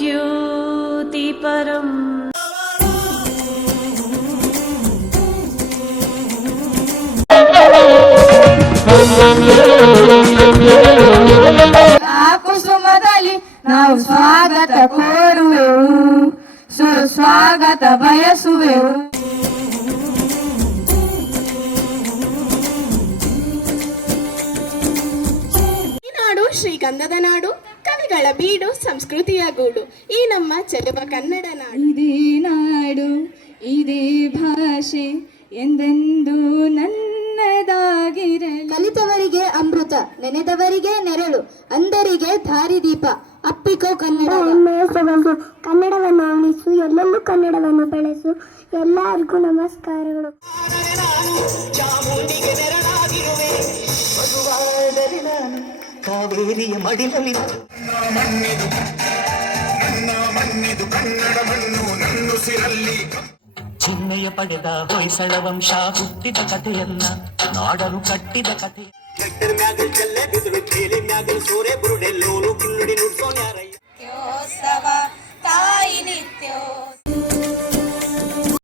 ज्योतिपरम् ಕುಸುಮದಲ್ಲಿ ನಾವು ಸ್ವಾಗತ ಕೋರುವೆವು, ಸುಸ್ವಾಗತ ಬಯಸುವೆವು. ಈ ನಾಡು ಶ್ರೀಗಂಧದ ನಾಡು, ಕವಿಗಳ ಬೀಡು, ಸಂಸ್ಕೃತಿಯ ಗೂಡು, ಈ ನಮ್ಮ ಚೆಲುವ ಕನ್ನಡ ನಾಡು. ಇದೇ ನಾಡು, ಇದೇ ಭಾಷೆ ಎಂದೆಂದು ನನ್ನದಾಗಿರಲಿ. ಕಲಿತವರಿಗೆ ಅಮೃತ, ನೆನೆದವರಿಗೆ ನೆರಳು, ಅಂಧರಿಗೆ ದಾರಿದೀಪ. ಅಪ್ಪಿಕೋ ಕನ್ನಡ. ಹೆಮ್ಮೆಯ ಸೊಗಸು ಕನ್ನಡವನ್ನು ಉಳಿಸು, ಎಲ್ಲೆಲ್ಲೂ ಕನ್ನಡವನ್ನು ಬೆಳೆಸು. ಎಲ್ಲರಿಗೂ ನಮಸ್ಕಾರಗಳು. ಕಾವೇರಿಯ ಮಡಿಲಲ್ಲಿ ಕನ್ನಡ ಮಣ್ಣು ನನ್ನುಸಿರಲ್ಲಿ. ಚಿಹ್ನೆಯ ಪಡೆದ ಹೊಯ್ಸಳ ವಂಶ ಹುಟ್ಟಿದ ಕಥೆಯನ್ನ ನಾಡಲು ಕಟ್ಟಿದ ಕಥೆ. ಮ್ಯಾಗಲ್ ಚೆಲ್ಲೆ ಬಿದ್ರು, ಕೇಳಿ ಮ್ಯಾಗಲ್ ಸೂರೆ ಬುರುಡೆಲ್ಲೋನು